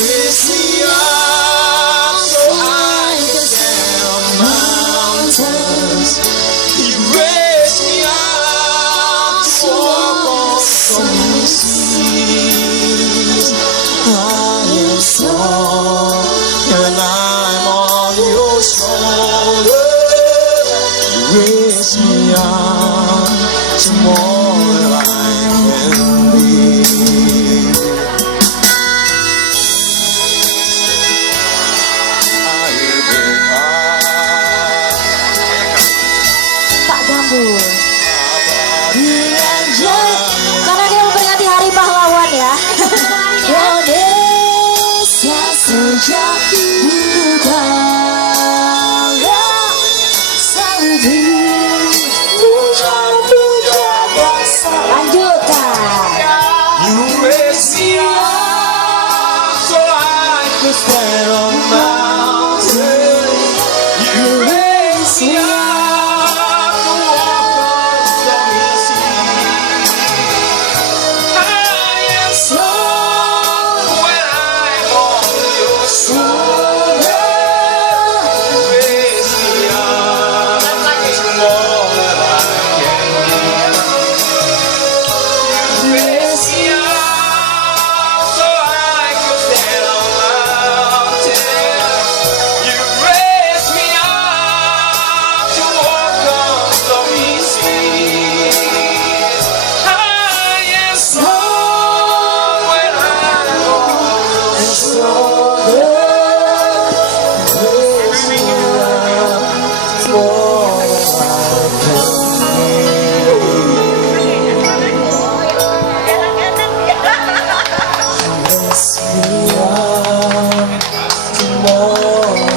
raise me up so I can stand on mountains. You raise me up to walk on stormy seas. I am strong and I'm on your shoulders. You raise me up to more than I can be. Pak Gambul. Karena dia memperingati Hari Pahlawan ya. Indonesia sejak dulu kala selalu dipuja-puja bangsa. Lanjutkan. You raise me up so I could stand on mountains. You raise me up to walk on stormy seas. I am strong when I'm on your shoulder. You raise me up to more than I can be. You raise me up so I could stand on mountains. You raise me up to walk on stormy seas. I am strong when I'm on your shoulder. Raise me up to more than I can be. Raise me up to more